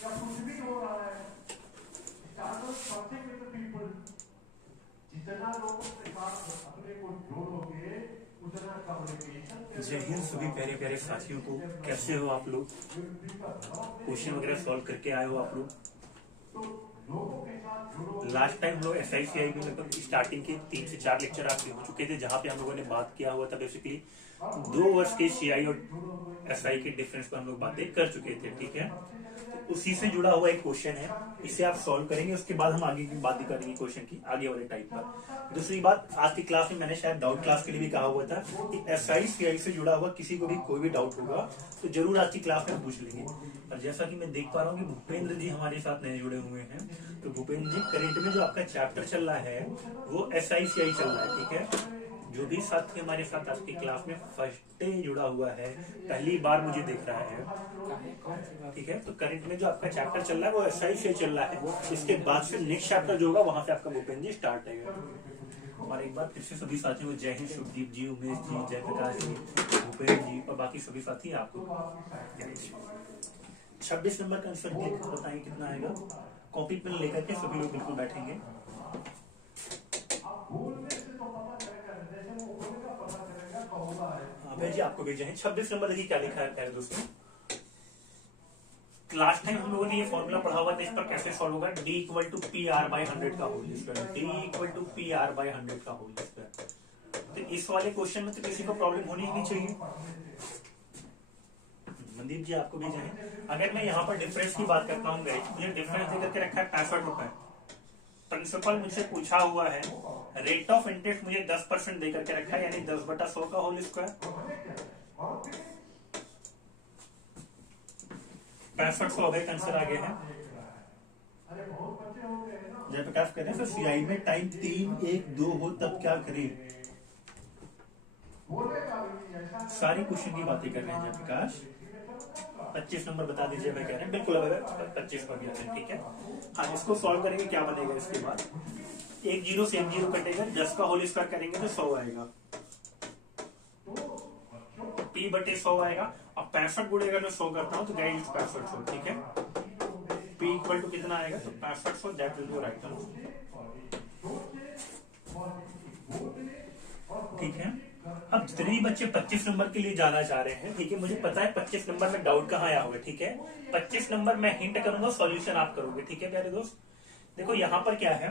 या कुछ भी हो रहा है, startup something with the people, जितना लोगों के साथ अपने को जोड़ोगे उतना कम्युनिकेशन। जय हिंद सभी प्यारे प्यारे साथियों को, कैसे हो आप लोग? क्वेश्चन वगैरह सॉल्व करके आए हो आप लोग? लास्ट टाइम हम लोग SICI में लगभग स्टार्टिंग के 3 से 4 लेक्चर आपके हो चुके थे, जहां पे हम लोगों ने बात किया हुआ था बेसिकली 2 वर्ष के CI और SI के डिफरेंस पर हम लोग बातें कर चुके थे। ठीक है, तो उसी से जुड़ा हुआ एक क्वेश्चन है, इसे आप सॉल्व करेंगे, उसके बाद हम आगे की बात करेंगे क्वेश्चन की आगे वाले टाइप पर। दूसरी बात, आज की क्लास में मैंने शायद डाउट क्लास के लिए भी कहा हुआ था कि SICI से जुड़ा हुआ किसी को भी कोई भी डाउट होगा तो जरूर आज की क्लास में पूछ लेंगे। और जैसा कि मैं देख पा रहा हूँ कि भूपेंद्र जी हमारे साथ नए जुड़े हुए हैं, तो भूपेंद्र जी करेंट में जो आपका चैप्टर चल रहा है वो SICI चल रहा है। ठीक है, जो भी साथी हमारे साथ आज की क्लास में फर्स्ट डे जुड़ा हुआ है, पहली बार मुझे देख रहा है, ठीक है, तो करंट में जो आपका चैप्टर चल रहा है वो SICI चल रहा है। इसके बाद से नेक्स्ट चैप्टर जो होगा वहां से आपका भूपेंद्र जी स्टार्ट रहेगा। हमारे एक बार फिर से सभी साथियों को जय हिंद। शुभदीप जी, उमेश जी, जयप्रकाश जी, भूपेंद्र जी और बाकी सभी साथी आपको 26 नंबर का आंसर बताएंगे कितना आएगा। कॉपी पेन लेकर के सभी लोग बिल्कुल बैठेंगे। भाई जी आपको भेजे हैं 26 नंबर। देखिए क्या लिखा है प्यारे दोस्तों, लास्ट टाइम हम लोगों ने ये फॉर्मूला पढ़ा हुआ था, इस पर कैसे सॉल्व होगा। D = PR/100 का होल स्क्वायर, D = PR/100 का होल स्क्वायर। तो इस वाले क्वेश्चन में तो किसी को प्रॉब्लम होनी ही नहीं चाहिए। मनदीप जी आपको भेजे हैं। अगर मैं यहाँ पर डिफरेंस की बात करता हूँ, मुझे डिफरेंस देकर के रखा है 65 रुपए। प्रिंसिपल मुझसे पूछा हुआ है, रेट ऑफ इंटरेस्ट मुझे 10% देकर के रखा है, यानी 10/100 का होल स्क्वायर। 6500 अभय का आंसर आ गया है। जयप्रकाश करें सर, CI में टाइम 3, 1, 2 हो तब क्या करें? सारी क्वेश्चन की बातें कर रहे हैं जयप्रकाश। 25 नंबर बता दीजिए, मैं कह रहे हैं बिल्कुल अगर 25 पर गया है। ठीक है, हाँ, इसको सॉल्व करेंगे, क्या बनेगा इसके बाद 1 0 से 1 0 कटेगा, 10 का होल स्क्वायर करेंगे तो 100 आएगा, P/100 आएगा। अब 65 गुणेगा मैं 100 करता हूँ तो गाइस 6500। ठीक है, P = कितना आएगा तो 6500, that is your right answer. ठीक है, अब जितने भी बच्चे 25 नंबर के लिए जाना चाह रहे हैं, ठीक है, मुझे पता है 25 नंबर में डाउट कहाँ आया होगा। ठीक है, 25 नंबर मैं हिंट करूंगा, सॉल्यूशन आप करोगे। ठीक है प्यारे दोस्त, देखो यहाँ पर क्या है।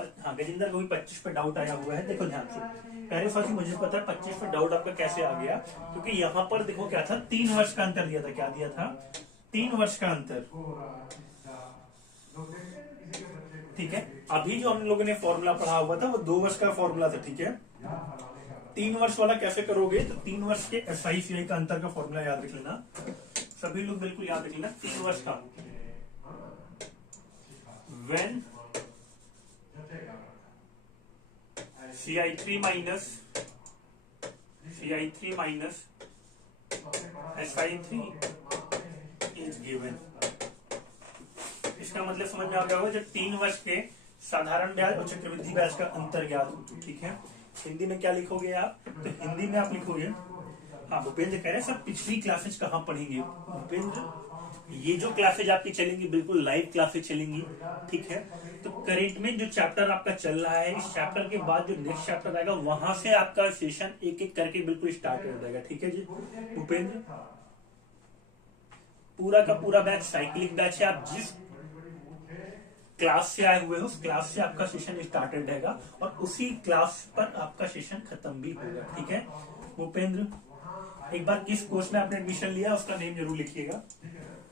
हाँ, गजेंद्र को भी 25 पे डाउट आया हुआ है। देखो ध्यान से प्यारे साथी, मुझे पता है 25 पे डाउट आपका कैसे आ गया, क्योंकि यहाँ पर देखो क्या था, 3 वर्ष का अंतर दिया था। क्या दिया था? 3 वर्ष का अंतर। ठीक है, अभी जो हम लोगों ने फॉर्मूला पढ़ा हुआ था वो 2 वर्ष का फॉर्मूला था। ठीक है, 3 वर्ष वाला कैसे करोगे, तो 3 वर्ष के SICI का अंतर का फॉर्मूला याद रख लेना, सभी लोग बिल्कुल याद रख लेना। 3 वर्ष का when CI3 minus SI3 is given। इसका मतलब समझ में आ गया होगा, जब 3 वर्ष के साधारण ब्याज और चक्रवृद्धि ब्याज का अंतर ज्ञात हो। ठीक है, हिंदी में क्या लिखोगे आप, तो हिंदी में आप लिखोगे, हाँ भूपेंद्र कह रहे हैं सर पिछली क्लासेज कहाँ पढ़ेंगे। भूपेंद्र, ये जो क्लासेज आपकी चलेंगी बिल्कुल लाइव क्लासेज चलेंगी। ठीक है, तो करेंट में जो चैप्टर आपका चल रहा है, इस चैप्टर के बाद जो नेक्स्ट चैप्टर आएगा वहां से आपका सेशन एक एक करके बिल्कुल स्टार्ट हो जाएगा। ठीक है जी भूपेंद्र, पूरा का पूरा बैच साइक्लिक बैच है। आप जिस क्लास से आए हुए हो उस क्लास से आपका सेशन स्टार्टेड रहेगा और उसी क्लास पर आपका सेशन खत्म भी होगा। ठीक है भूपेंद्र, एक बार किस कोर्स में आपने एडमिशन लिया उसका नेम जरूर लिखिएगा।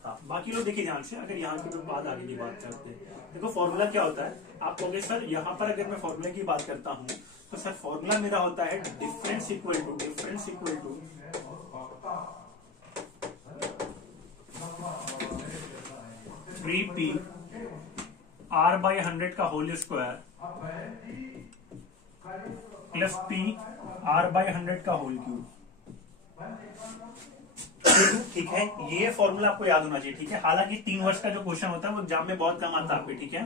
हाँ, बाकी लोग देखिए ध्यान से, अगर यहाँ के बाद आगे की बात करते हैं, देखो फॉर्मूला क्या होता है। आप कहोगे सर यहाँ पर अगर मैं फॉर्मूला की बात करता हूँ तो सर फॉर्मूला मेरा होता है difference equal to 3P R/100 का whole square plus P R/100 का होल क्यूब। ठीक है, ये फॉर्मूला आपको याद होना चाहिए। ठीक है, हालांकि 3 वर्ष का जो क्वेश्चन होता है वो एग्जाम में बहुत कम आता है आपके। ठीक है,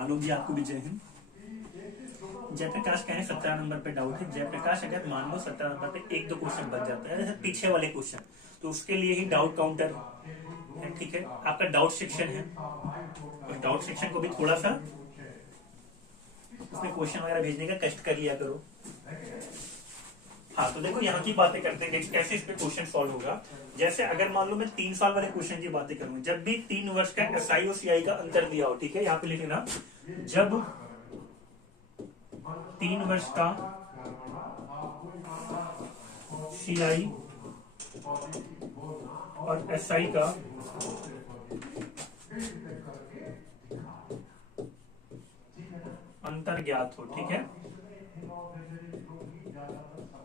आलोक जी आपको भी जय हिंद। जयप्रकाश कहें 17 नंबर पे डाउट है। जयप्रकाश अगर मान लो 17 नंबर पे एक दो क्वेश्चन बच जाता है जैसे पीछे वाले क्वेश्चन, तो उसके लिए ही डाउट काउंटर है, ठीक है। आपका डाउट सेक्शन है, उस डाउट सेक्शन को भी थोड़ा सा उसमें क्वेश्चन वगैरह भेजने का कष्ट कर लिया करो। हाँ, तो देखो यहाँ की बातें करते हैं कैसे इस पे क्वेश्चन सॉल्व होगा। जैसे अगर मान लो मैं 3 साल वाले क्वेश्चन की बातें करूँ, जब भी 3 वर्ष का SI और CI का अंतर दिया हो, ठीक है, यहाँ पे लिख लेना, जब 3 वर्ष का CI और SI का अंतर ज्ञात हो, ठीक है,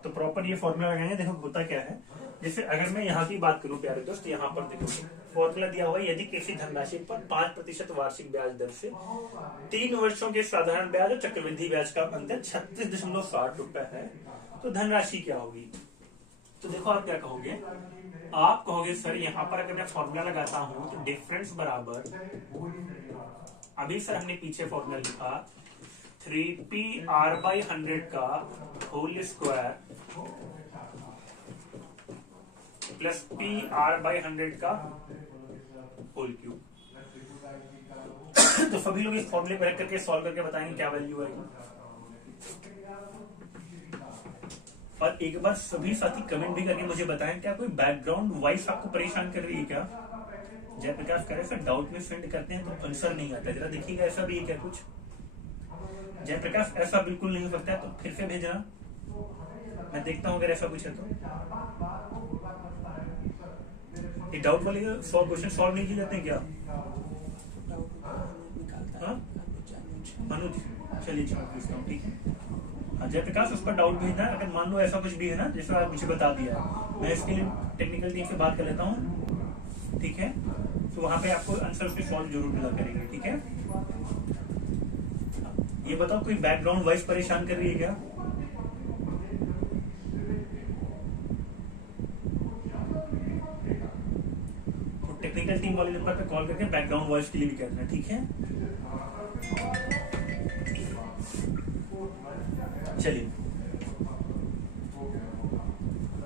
तो प्रॉपर ये फॉर्मूला लगाएंगे। देखो होता क्या है, जैसे अगर मैं यहाँ की बात करूं प्यारे दोस्त, यहाँ पर देखो फॉर्मूला दिया हुआ है, यदि किसी धनराशि पर 5% वार्षिक ब्याज दर से 3 वर्षों के साधारण ब्याज और चक्रवृद्धि ब्याज का अंतर 36.60 रुपए है, तो धनराशि क्या होगी। तो देखो आप क्या कहोगे, आप कहोगे सर यहाँ पर अगर मैं फॉर्मूला लगाता हूं तो डिफरेंस बराबर, अभी सर हमने पीछे फॉर्मूला लिखा 3PR/100 का होल स्क्वायर प्लस PR/100 का होल क्यूब। तो सभी लोग इस फॉर्मूले को रख करके सॉल्व करके बताएंगे क्या वैल्यू आएगी। और एक बार सभी साथी कमेंट भी करके मुझे बताएं, क्या कोई बैकग्राउंड वॉइस आपको परेशान कर रही है क्या। जयप्रकाश कह रहे सर डाउट में सेंड करते हैं तो आंसर नहीं आता, जरा देखिएगा ऐसा भी है क्या कुछ। जयप्रकाश ऐसा बिल्कुल नहीं हो सकता है, तो फिर से भेजना, मैं देखता हूं अगर ऐसा कुछ है तो। ये डाउट वाले क्वेश्चन सॉल्व नहीं किए जाते हैं क्या। अनुज चलिए पूछता हूँ, ठीक है। हाँ जयप्रकाश उस पर डाउट भेजना है, अगर मान लो ऐसा कुछ भी है ना जैसा आप मुझे बता दिया है, मैं इसके लिए टेक्निकल टीम से बात कर लेता हूँ, ठीक है, तो वहां पे आपको आंसर उसके सॉल्व जरूर मिला करेंगे, ठीक है। ये बताओ कोई बैकग्राउंड वॉइस परेशान कर रही है क्या। तो टेक्निकल टीम वाले नंबर पे कॉल करके बैकग्राउंड वॉइस के लिए भी कहना, ठीक है। चलिए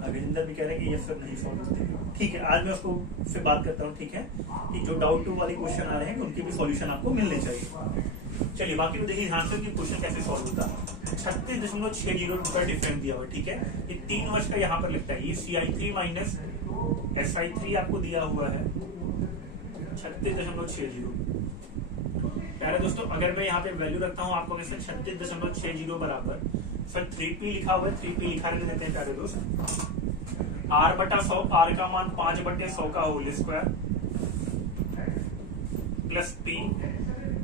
अभिनंदन भी कह रहे हैं कि ये सब नहीं सॉल्व होते, ठीक है। आज मैं उसको से बात करता हूँ, ठीक है, कि जो डाउट टू वाले क्वेश्चन आ रहे हैं उनके भी सॉल्यूशन आपको मिलने चाहिए। चलिए बाकी तो देखिए ध्यान से कि क्वेश्चन कैसे सॉल्व होता है। 36.60 का डिफरेंस दिया हुआ, ठीक है, ये 3 वर्ष का यहाँ पर लिखता है, ये CI3 माइनस SI3 आपको दिया हुआ है 36.60। प्यारे दोस्तों अगर मैं यहाँ पे वैल्यू रखता हूँ आपको 36.60 बराबर सर 3P लिखा हुआ है, 3P लिखा रहने देते हैं प्यारे दोस्त, R/100, R का मान 5/100 का होल स्क्वायर प्लस P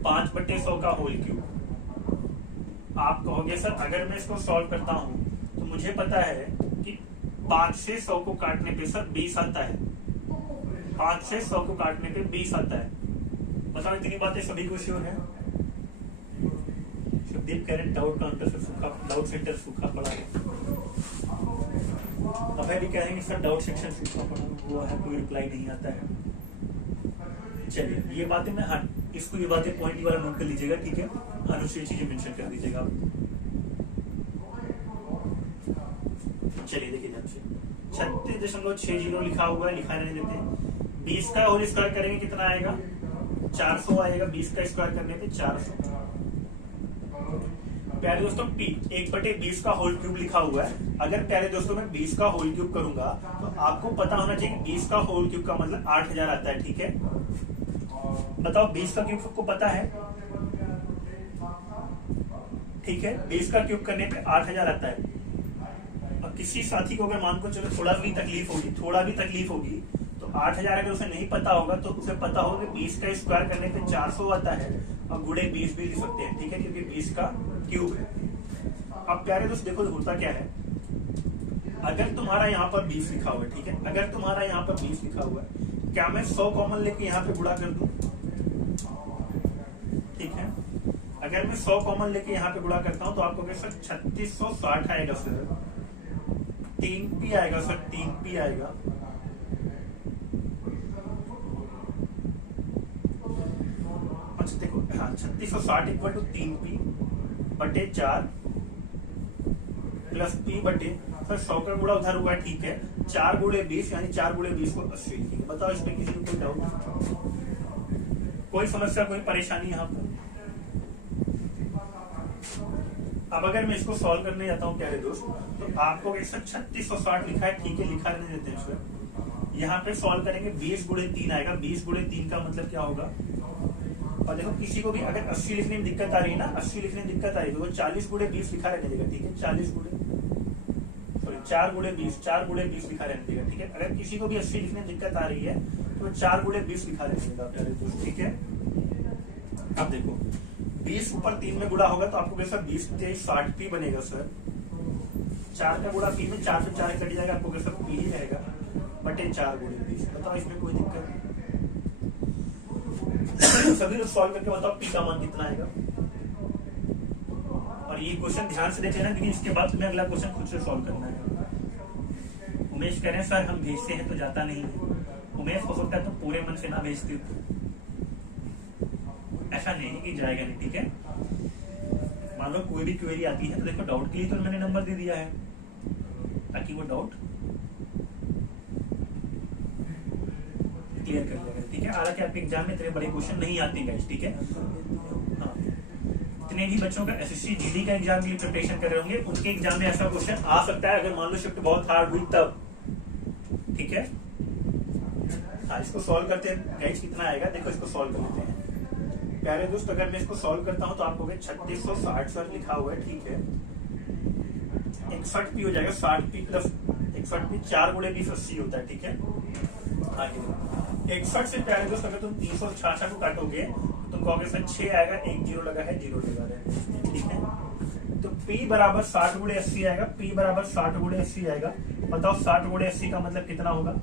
5/100 का होल क्यूब। आप कहोगे सर अगर मैं इसको सॉल्व करता हूं तो मुझे पता है कि 5 से 100 को काटने पे सर 20 आता है, 5 से 100 को काटने पे 20 आता है। बताओ इतनी बातें सभी को श्योर है। शिवदीप कह रहे डाउट काउंटर से सूखा, डाउट सेंटर सूखा पड़ा है। अभय भी कह रहे हैं सर डाउट सेक्शन सूखा पड़ा हुआ है, कोई रिप्लाई नहीं आता है। चलिए ये बातें मैं, हाँ इसको ये बातें पॉइंट वाला नोट कर लीजिएगा, ठीक है, अनुच्छेद चीजें मेंशन कर दीजिएगा आप। चलिए देखिए ध्यान से 36.60 लिखा हुआ है, लिखा रहने देते हैं। 20 का होल स्क्वायर करेंगे कितना आएगा, 400 आएगा, 20 का स्क्वायर करने पे 400। प्यारे दोस्तों P 1/20 का होल क्यूब लिखा हुआ है, अगर प्यारे दोस्तों मैं 20 का होल क्यूब करूंगा तो आपको पता होना चाहिए 20 का होल क्यूब का मतलब 8000 आता है, ठीक है। बताओ 20 का क्यूब सबको पता है, ठीक है, 20 का क्यूब करने पे 8000 आता है। अब किसी साथी को अगर मान को चलो थोड़ा भी तकलीफ होगी तो 8000 अगर उसे नहीं पता होगा तो उसे पता होगा कि 20 का स्क्वायर करने पे 400 आता है और गुणे 20 भी लिख सकते हैं, ठीक है, क्योंकि 20 का क्यूब है। अब प्यारे दोस्त देखो होता क्या है, अगर तुम्हारा यहाँ पर 20 लिखा हुआ है, ठीक है, अगर तुम्हारा यहाँ पर 20 लिखा हुआ है, क्या मैं 100 कॉमन लेके यहाँ पे गुणा कर दूं, ठीक है। अगर मैं 100 कॉमन लेके यहाँ पे गुणा करता हूं तो आपको सर 3660 आएगा सर, 3P आएगा सर, 3P आएगा। अच्छा देखो हाँ 3660 = 3P/4 प्लस पी बटे सर 100 का गुणा उधर हुआ, ठीक है, 4 गुणे 20 यानी 4 गुणे 20 को 80 लिखेंगे। बताओ इसमें किसी को कोई डाउट, कोई समस्या, कोई परेशानी यहाँ पर? अब अगर मैं इसको सॉल्व करने जाता हूँ प्यारे दोस्त, तो आपको 3660 लिखा है, ठीक है, लिखा रहने देते हैं इसमें। यहाँ पे सॉल्व करेंगे 20 गुणे 3 आएगा, 20 गुणे 3 का मतलब क्या होगा? और देखो किसी को भी अगर 80 लिखने में दिक्कत आ रही है ना, 80 लिखने में दिक्कत आ रही है, तो 40 गुणे 20 लिखा रहने देगा, ठीक है, 40 गुणे, सॉरी 4 गुणे 20, 4 गुणे 20 लिखा रहने देगा, ठीक है। अगर किसी को भी 80 लिखने में दिक्कत आ रही है तो 4 गुणे 20 लिखा रहने देगा प्यारे दोस्त, ठीक है। अब देखो 20 ऊपर 3 में गुणा होगा तो आपको कैसा 20 23 60 पी बनेगा सर। 4 का गुणा पी में 4 से 4 कट जाएगा, आपको कैसा पी ही रहेगा बटे 4 गुणे 20। बताओ इसमें कोई दिक्कत नहीं। सभी लोग सॉल्व करके बताओ पी का मान कितना आएगा। और ये क्वेश्चन ध्यान से देख लेना, क्योंकि इसके बाद तुम्हें अगला क्वेश्चन खुद से सॉल्व करना है। उमेश कह रहे हैं सर हम भेजते हैं तो जाता नहीं है। उमेश हो सकता है तुम पूरे मन से ना भेजते हो, ऐसा नहीं कि जाएगा नहीं, ठीक है। मान लो कोई भी क्वेरी आती है तो देखो डाउट के लिए तो मैंने नंबर दे दिया है ताकि वो डाउट क्लियर कर लेगा, ठीक है। हालांकि आपके एग्जाम में इतने बड़े क्वेश्चन नहीं आते गाइस, ठीक है। हाँ, इतने भी बच्चों का एसएससी जीडी का एग्जाम के लिए प्रिपरेशन कर रहे होंगे, उनके एग्जाम में ऐसा क्वेश्चन आ सकता है अगर मान लो शिफ्ट बहुत हार्ड हुई तब, ठीक है। हाँ, इसको सॉल्व करते हैं गाइस, कितना आएगा देखो, इसको सॉल्व कर लेते हैं प्यारे दोस्त। अगर मैं इसको सॉल्व करता हूं तो आपको 3660 सर लिखा हुआ है, ठीक है। 61 पी हो जाएगा, 60 पी प्लस 61 पी, 4 गुणे 20 80 होता है, ठीक है। 61 से प्यारे दोस्त अगर तुम 366 को काटोगे तो तुम कहोगे सर 6 आएगा, 1 0 लगा है, 0 लगा है, ठीक है। तो P बराबर 60 गुणे 80 आएगा, P बराबर 60 गुणे 80 आएगा। बताओ 60 गुणे 80 का मतलब कितना होगा?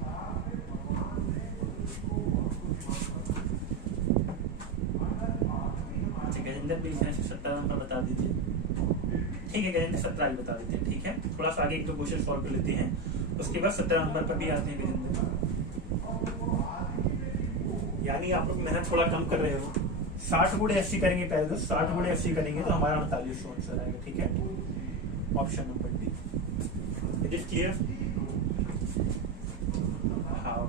गजेंद्र भी 17 नंबर बता दीजिए, ठीक है। गजेंद्र 17 भी बता देते हैं, ठीक है। थोड़ा सा आगे एक दो क्वेश्चन सॉल्व कर लेते हैं, उसके बाद 17 नंबर पर भी आते हैं गजेंद्र। यानी आप लोग मेहनत थोड़ा कम कर रहे हो। 60 गुणे 80 करेंगे पहले तो, 60 गुणे 80 करेंगे तो हमारा 48 आंसर आएगा, ठीक है। Option number D. It is clear? हाँ,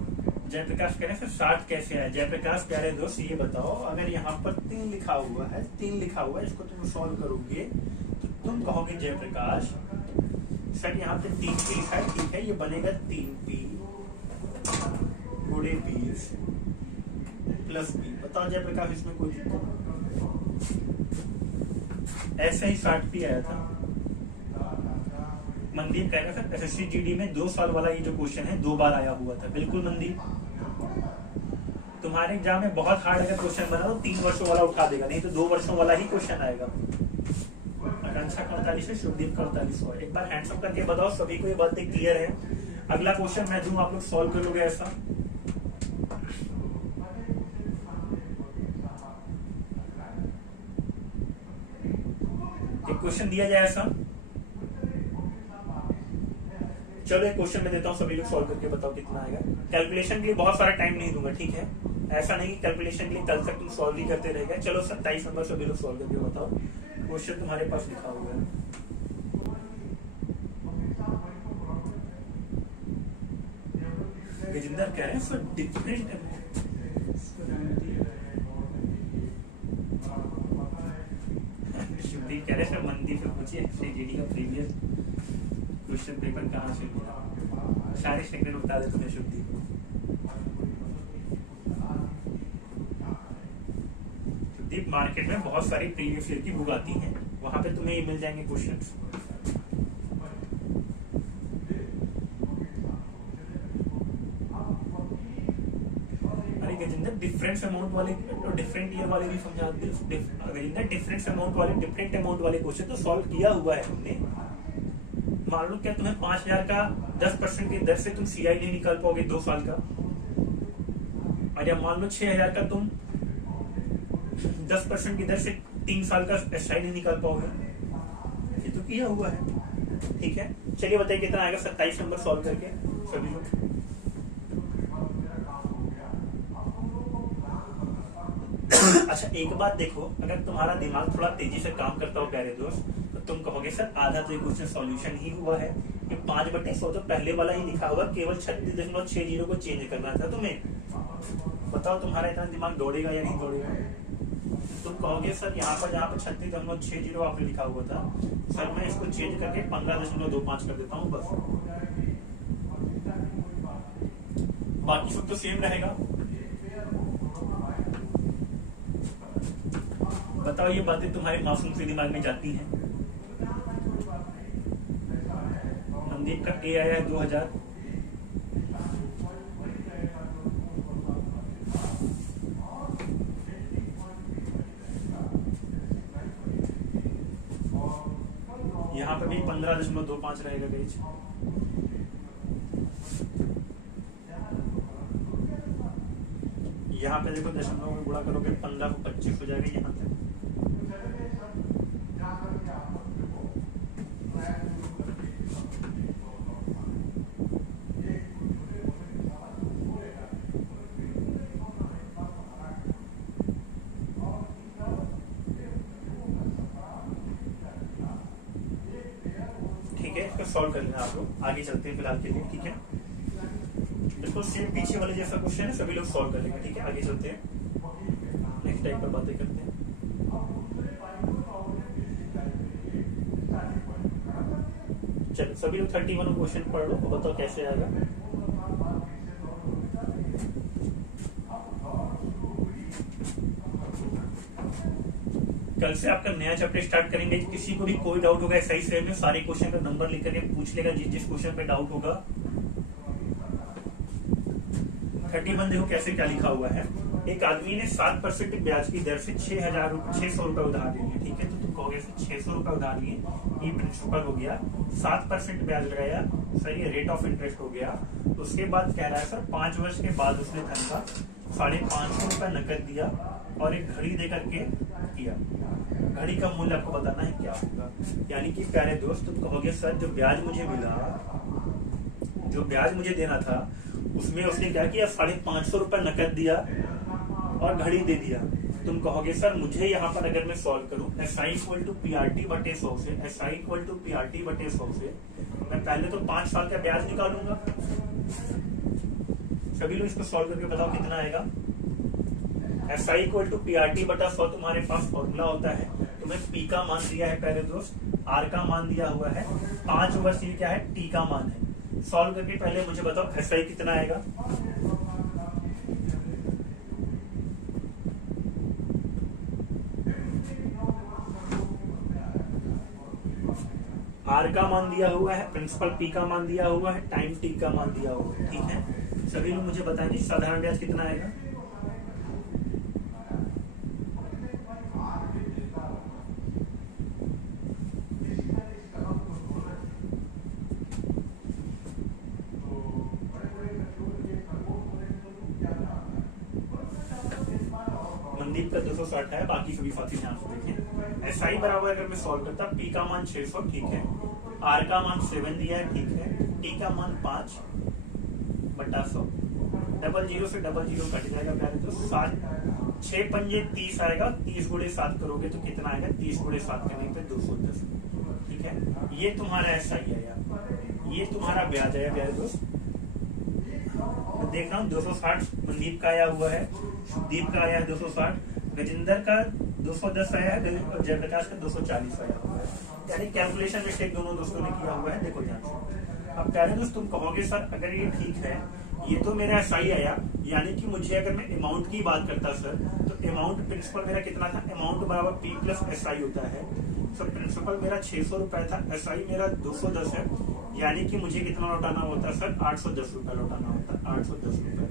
जयप्रकाश कह रहे हैं सर 60 कैसे आए? जयप्रकाश प्यारे दोस्त ये बताओ, अगर यहाँ पर 3 लिखा हुआ है, 3 लिखा हुआ है, इसको तुम सॉल्व करोगे तो तुम कहोगे जयप्रकाश सर यहाँ पे 3 पी लिखा है, ठीक है, ये बनेगा 3p गुणे 20 प्लस p। बताओ जयप्रकाश इसमें कोई ऐसे ही 60p आया था। मनदीप कह रहा था एसएससी जीडी में 2 साल वाला ये जो क्वेश्चन है 2 बार आया हुआ था। बिल्कुल मनदीप, तुम्हारे एग्जाम में बहुत हार्ड अगर क्वेश्चन बना तो 3 वर्षों वाला उठा देगा, नहीं तो 2 वर्षों वाला ही क्वेश्चन आएगा। आकांक्षा 48 है, शुभदीप 48 है। एक बार हैंड्स अप करके बताओ सभी को ये बातें क्लियर है। अगला क्वेश्चन मैं दूं, आप लोग सॉल्व कर लोगे ऐसा? एक क्वेश्चन दिया जाए ऐसा? चलो एक क्वेश्चन मैं देता हूँ, सभी लोग सॉल्व करके बताओ कितना आएगा। कैलकुलेशन के लिए बहुत सारा टाइम नहीं दूंगा, ठीक है। ऐसा नहीं कि कैलकुलेशन के लिए कल तक तुम सॉल्व ही करते रहेगा। चलो 27 नंबर सभी लोग सॉल्व करके बताओ, क्वेश्चन तुम्हारे पास लिखा हुआ है। गजेंद्र कह रहे हैं सर डिफरेंट, शुभदीप कह रहे हैं सर मंदी से पूछिए जीडी का प्रीवियस क्वेश्चन पेपर कहाँ से मिला। सारे सेकंड बता दे तुम्हें शुभदीप को। शुभदीप मार्केट में बहुत सारी प्रीवियस ईयर की बुक आती हैं, वहां पे तुम्हें ये मिल जाएंगे क्वेश्चंस। अरे गजेंद्र डिफरेंस अमाउंट वाले और डिफरेंट ईयर वाले भी समझा दे। गजेंद्र डिफरेंस अमाउंट वाले डिफरेंट अमाउंट वाले क्वेश्चन तो सॉल्व किया हुआ है हमने। मान लो क्या तुम्हें 5000 का 10% की दर से तुम सीआई नहीं निकाल पाओगे 2 साल का, और या मान लो 6000 का तुम 10% की दर से 3 साल का एसआई नहीं निकाल पाओगे। ये तो किया हुआ है, ठीक है। चलिए बताइए कितना आएगा 27 नंबर सॉल्व करके सभी लोग। अच्छा एक बात देखो, अगर तुम्हारा दिमाग थोड़ा तेजी से काम करता हो प्यारे दोस्त, तो तुम कहोगे सर आधा तो क्वेश्चन सॉल्यूशन ही हुआ है, कि 5/100 तो पहले वाला ही लिखा हुआ, केवल 36.60 को चेंज करना था तुम्हें। बताओ तुम्हारा इतना दिमाग दौड़ेगा या नहीं दौड़ेगा? तुम कहोगे सर यहाँ पर 36.60 आपने लिखा हुआ था सर, मैं इसको चेंज करके 15.25 कर देता हूँ बस, बाकी सब तो सेम रहेगा। बताओ ये बातें तुम्हारे मासूम से दिमाग में जाती हैं? मनदीप का ए आया है 2000, यहाँ पे भी 15.25 रहेगा गाइस। यहाँ पे देखो दशमलव में गुणा करोगे 15 को 25 हो जाएगा यहाँ तक। ठीक है, इसको सॉल्व कर लेना आप लोग, आगे चलते हैं फिलहाल के लिए। ठीक है, बिल्कुल सेम पीछे वाले जैसा क्वेश्चन है, सभी लोग सॉल्व कर लेंगे। ठीक है, आगे चलते हैं, नेक्स्ट टाइप पर बातें करते हैं। चलो सभी लोग 31 क्वेश्चन पढ़ लो, बताओ कैसे आएगा। कल से आपका नया चैप्टर स्टार्ट करेंगे। किसी को भी कोई डाउट होगा सही से में सारे क्वेश्चन का नंबर लिख करके पूछ लेगा, जिस क्वेश्चन पे डाउट होगा। 31 देखो कैसे क्या लिखा हुआ है। एक आदमी ने 7% ब्याज की दर से 600 रुपए उधार लिए। ठीक है, तो तुम कहोगे 600 रुपए उधार लिए, ये प्रिंसिपल हो गया, 7% ब्याज लगाया सर, ये रेट ऑफ इंटरेस्ट हो गया। उसके बाद कह रहा है सर 5 वर्ष के बाद उसने धन का 550 रुपए नकद दिया और एक घड़ी दे करके किया। घड़ी का मूल्य आपको बताना है क्या होगा। यानी कि प्यारे दोस्त तुम कहोगे सर जो ब्याज मुझे मिला, जो ब्याज मुझे देना था उसमें उसने क्या किया, 550 रुपए नकद दिया और घड़ी दे दिया। तुम कहोगे सर मुझे यहाँ पर अगर मैं सॉल्व करूं SI=PRT/100 से, SI=PRT/100 से मैं पहले तो 5 साल का ब्याज निकालूंगा। सभी लोग इसको सॉल्व करके बताओ कितना आएगा। SI=PRT/100 तुम्हारे पास फॉर्मूला होता है, तुम्हें P का मान दिया है प्यारे दोस्त, R का मान दिया हुआ है, 5 वर्ष ये क्या है, T का मान है। सॉल्व करके पहले मुझे बताओ SI कितना आएगा। R का मान दिया हुआ है, प्रिंसिपल P का मान दिया हुआ है, टाइम T का मान दिया हुआ है। ठीक है, सभी लोग मुझे बताएंगे साधारण ब्याज कितना आएगा। मनदीप का 260 है, बाकी सभी साथी ध्यान से देखें। SI बराबर अगर मैं सॉल्व करता, P का मान 600, ठीक है, R का मान 7 दिया है, ठीक है, T का मान 5/100, 00 से 00 कट जाएगा प्यारे तो 7, 6 पंजे 30 आएगा, 30 गुणे 7 करोगे तो कितना आएगा, 30 गुणे 7 करने पे 210। ठीक है, ये तुम्हारा SI आया, ये तुम्हारा ब्याज आया प्यारे दोस्त। देख रहा हूँ 260 मनदीप का आया हुआ है, दीप का आया है 260, गजेंद्र का 210 आया है और जयप्रकाश का 240 आया हुआ है। यानी कैलकुलेशन मिस्टेक दोनों दोस्तों ने किया हुआ है, देखो ध्यान से। अब प्यारे दोस्त तुम कहोगे सर अगर ये ठीक है, ये तो मेरा SI आया, यानी कि मुझे अगर मैं अमाउंट की बात करता सर, तो अमाउंट प्रिंसिपल मेरा कितना था, अमाउंट बराबर P + SI होता है। सर प्रिंसिपल मेरा 600 रुपए था, SI मेरा 210 है, यानी कि मुझे कितना लौटाना होता है सर, 810 रुपए लौटाना होता है, 810 रुपए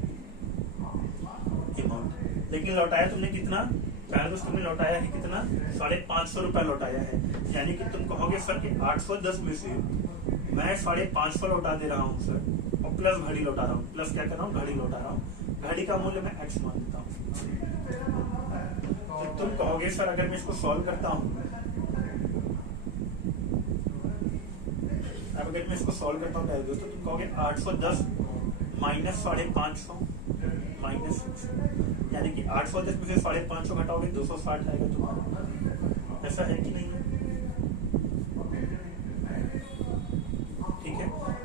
अमाउंट। लेकिन लौटाया तुमने कितना, पहले दोस्त तुमने लौटाया है कितना, 550 रुपए लौटाया है। यानी कि तुम कहोगे सर कि 810 में से मैं 550 लौटा दे रहा हूँ सर, और प्लस घड़ी लौटा रहा हूँ, प्लस क्या कर रहा हूँ, घड़ी लौटा रहा हूँ। घड़ी का मूल्य मैं X मान देता हूँ। तो तुम कहोगे सर अगर मैं इसको सॉल्व करता हूँ, अब अगर मैं इसको सॉल्व करता हूँ पहले दोस्तों, तुम कहोगे 810 माइनस 550 माइनस, यानी कि 810 में से 550 घटाओगे 260 आएगा तुम्हारा। ऐसा है कि नहीं है?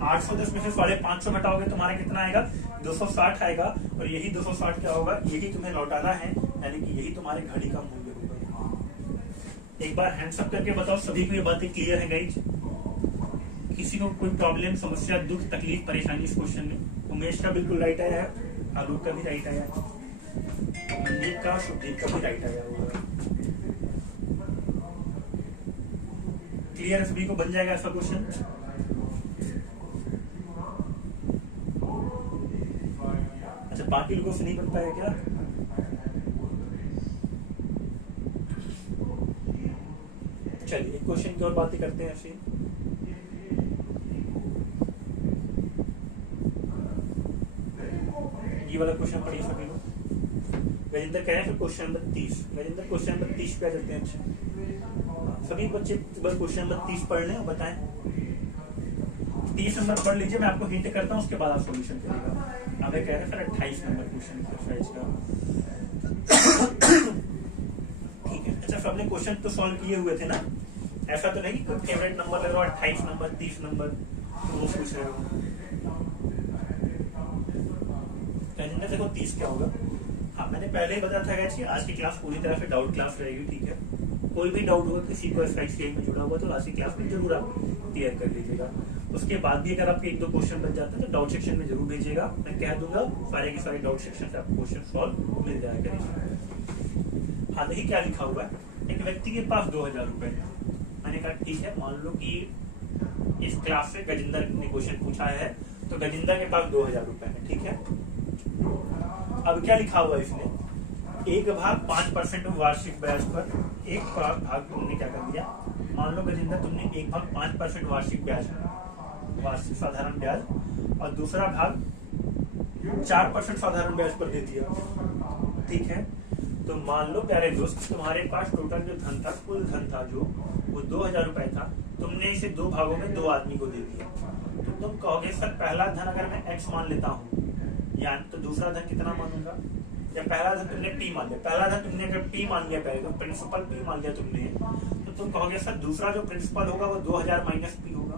810 में से 550 घटाओगे तुम्हारा कितना आएगा, 260 आएगा। और यही 260 क्या होगा, यही तुम्हें लौटाना है, यानी कि यही तुम्हारे घड़ी का मूल्य होगा। एक बार हैंड्स अप करके बताओ सभी को ये बातें क्लियर है गाइज? किसी को कोई प्रॉब्लम, समस्या, दुख, तकलीफ, परेशानी इस क्वेश्चन में? उमेश का बिल्कुल राइट आया है, आलोक का भी राइट आया है, मनदीप का, शुभदीप का भी राइट आया होगा। क्लियर है सभी को? बन जाएगा ऐसा क्वेश्चन? अच्छा, बाकी लोगों से नहीं बन पाएगा क्या? चलिए एक क्वेश्चन की और बातें करते हैं ऐसे। ये वाला क्वेश्चन पढ़िए सभी लोग। गजेंद्र कह रहे हैं फिर question number 30। Gajendra question number 30 पे आ जाते हैं। अच्छा सभी बच्चे बस क्वेश्चन नंबर 30 पढ़ लें और बताएं। 30 नंबर पढ़ लीजिए, मैं आपको हिंट करता हूँ, उसके बाद आप सॉल्यूशन करिएगा। अब कह रहे हैं फिर 28 नंबर क्वेश्चन एक्सरसाइज का। ठीक है, अच्छा सबने क्वेश्चन तो सॉल्व किए हुए थे ना? ऐसा तो नहीं कोई फेवरेट नंबर ले रहा हो, 28 नंबर 30 नंबर तो वो पूछ रहे हो। देखो 30 क्या होगा? हाँ मैंने पहले ही बताया था कि आज की क्लास पूरी तरह से डाउट क्लास रहेगी, ठीक है? कोई भी डाउट होगा किसी को SICI में जुड़ा हुआ तो आज की क्लास में जरूर आप क्लियर कर लीजिएगा। उसके बाद भी अगर आपके 1-2 क्वेश्चन बच जाते हैं तो डाउट सेक्शन में जरूर भेजिएगा, मैं कह दूंगा सारे के सारे डाउट सेक्शन से आपको क्वेश्चन सॉल्व मिल जाएगा। हाँ देखिए क्या लिखा हुआ है, एक व्यक्ति के पास 2000 रुपए। मैंने कहा ठीक है, मान लो कि इस क्लास से गजेंद्र ने क्वेश्चन पूछा है तो गजेंद्र के पास 2000 रुपए है, ठीक है? अब क्या लिखा हुआ है इसमें, 1/5% वार्षिक ब्याज पर, एक भाग तुमने क्या कर दिया, मान लो गजेंद्र तुमने 1/5% वार्षिक ब्याज, वार्षिक साधारण ब्याज, और दूसरा भाग 4% साधारण ब्याज पर दे दिया, ठीक है? तो मान लो प्यारे दोस्त तुम्हारे पास टोटल जो धन था, कुल धन था जो वो 2000 रुपए था, तुमने इसे 2 भागों में 2 आदमी को दे दिया। तो तुम कहोगे सर पहला धन अगर मैं X मान लेता हूँ यानी तो दूसरा धन कितना मानूंगा? या पहला धन तुमने P मान लिया, पहला धन तुमने अगर P मान लिया, पहले तो प्रिंसिपल P मान लिया तुमने, तो तुम कहोगे सर दूसरा जो प्रिंसिपल होगा वो 2000 माइनस P होगा।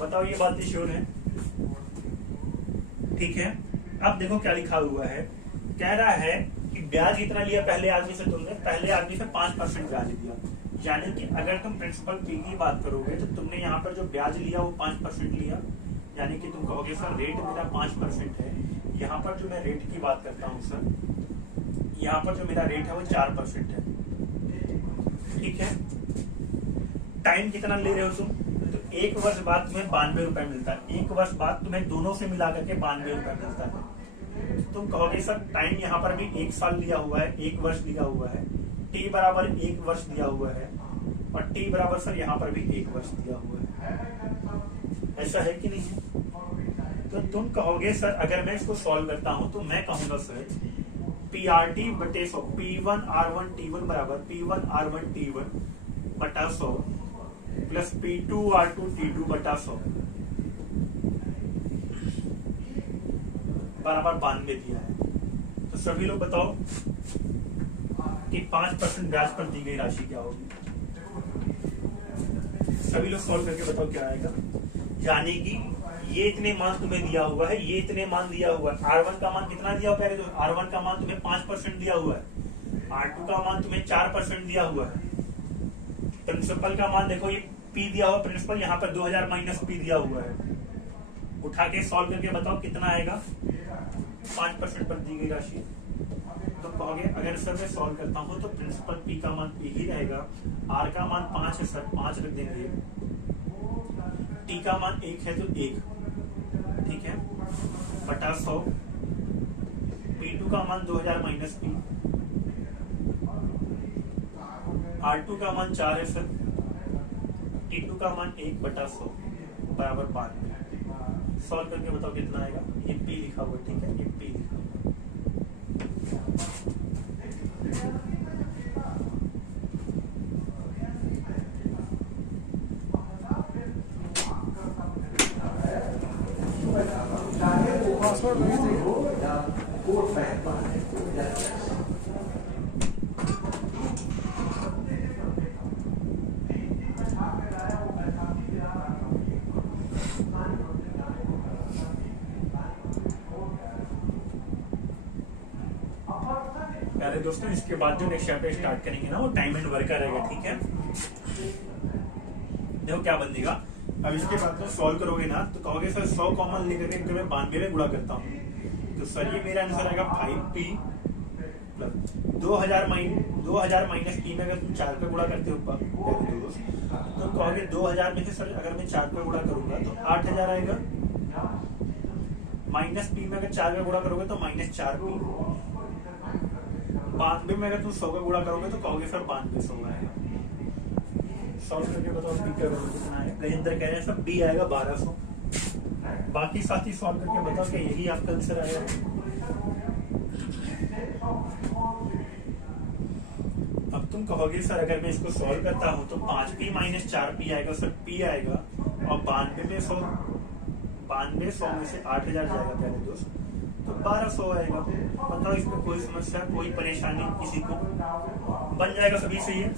बताओ ये बात श्योर है? ठीक है, अब देखो क्या लिखा हुआ है, कह रहा है कि ब्याज कितना लिया पहले आदमी से, तुमने पहले आदमी से 5% ब्याज लिया, यानी कि अगर तुम प्रिंसिपल P की बात करोगे तो तुमने यहाँ पर जो ब्याज लिया वो 5% लिया, यानी कि तुम कहोगे सर रेट मेरा 5% है। यहाँ पर जो मैं रेट की बात करता हूँ सर, यहाँ पर जो मेरा रेट है वो 4% है, ठीक है? टाइम कितना ले रहे हो तुम? तो 1 वर्ष बाद तुम्हें 92 रुपए मिलता है, 1 वर्ष बाद तुम्हें दोनों से मिला करके 92 रुपए मिलता है। तुम कहोगे सर टाइम यहाँ पर भी 1 साल लिया हुआ है, 1 वर्ष लिया हुआ है, T बराबर 1 वर्ष दिया हुआ है, और T बराबर सर यहाँ पर भी 1 वर्ष दिया हुआ है, ऐसा है कि नहीं है? तो तुम कहोगे सर अगर मैं इसको सॉल्व करता हूं तो मैं कहूंगा सर PRT बटे 100, P1 R1 T1 बराबर P1 R1 T1 बटा 100 प्लस P2 R2 T2 बटा 100 बराबर 92 दिया है। तो सभी लोग बताओ कि 5% ब्याज पर दी गई राशि क्या होगी? सभी लोग सॉल्व करके बताओ क्या आएगा। यानी कि ये इतने मान तुम्हें दिया हुआ है, ये इतने मान दिया हुआ है, R1 का मान कितना दिया हुआ है? तो R1 का मान तुम्हें 5% दिया हुआ है, R2 का मान तुम्हें 4% दिया हुआ है, प्रिंसिपल का मान देखो ये P दिया हुआ, प्रिंसिपल यहाँ पर 2000 माइनस P दिया हुआ है। उठा के सॉल्व करके बताओ कितना आएगा? 5% पर दी गई राशि। तो कहोगे अगर सर मैं सॉल्व करता हूँ तो प्रिंसिपल P का मान P ही रहेगा, R का मान 5 है सर 5 रख देंगे, T का मान 1 है तो 1, ठीक है, बटा 100, P2 का मान 2000 माइनस P, R2 का मान 4 है सर, T2 का मान 1 बटा 100 बराबर 92। सॉल्व करके बताओ कितना आएगा? ये P लिखा हुआ, ठीक है, ये P लिखा हुआ। पासवर्ड भेज दीजिए। दोस्तों इसके बाद जो नेक्स्ट चैप्टर स्टार्ट करेंगे ना वो टाइम एंड वर्क का रहेगा, ठीक है। देखो क्या बनेगा, अब इसके बाद तो सॉल्व करोगे ना तो कहोगे सर 100 कॉमन लेकर के मैं 92 में गुणा करता हूँ, तो सर ये मेरा आंसर आएगा 5p प्लस 2000 माइनस p में अगर तुम 4 का गुणा करते हो तो कहोगे 2000 में से सर अगर मैं 4 का गुणा करूंगा तो 8000 आएगा, माइनस p में अगर 4 का गुणा करोगे तो माइनस 4p, 92 में अगर तुम 100 का गुणा करोगे तो कहोगे सर 9200 आएगा। सॉल्व करके बताओ बी का वैल्यू कितना आएगा। गजेंद्र कह रहे हैं सब बी आएगा 1200। बाकी साथी सॉल्व करके बताओ कि यही आपका आंसर आएगा। अब तुम कहोगे सर अगर मैं इसको सॉल्व करता हूं तो 5p माइनस 4p आएगा, सर p आएगा और 92 में 100 में से 8000 जाएगा प्यारे दोस्त, तो 1200 आएगा। बताओ इसमें कोई समस्या, कोई परेशानी किसी को? बन जाएगा सभी से ये।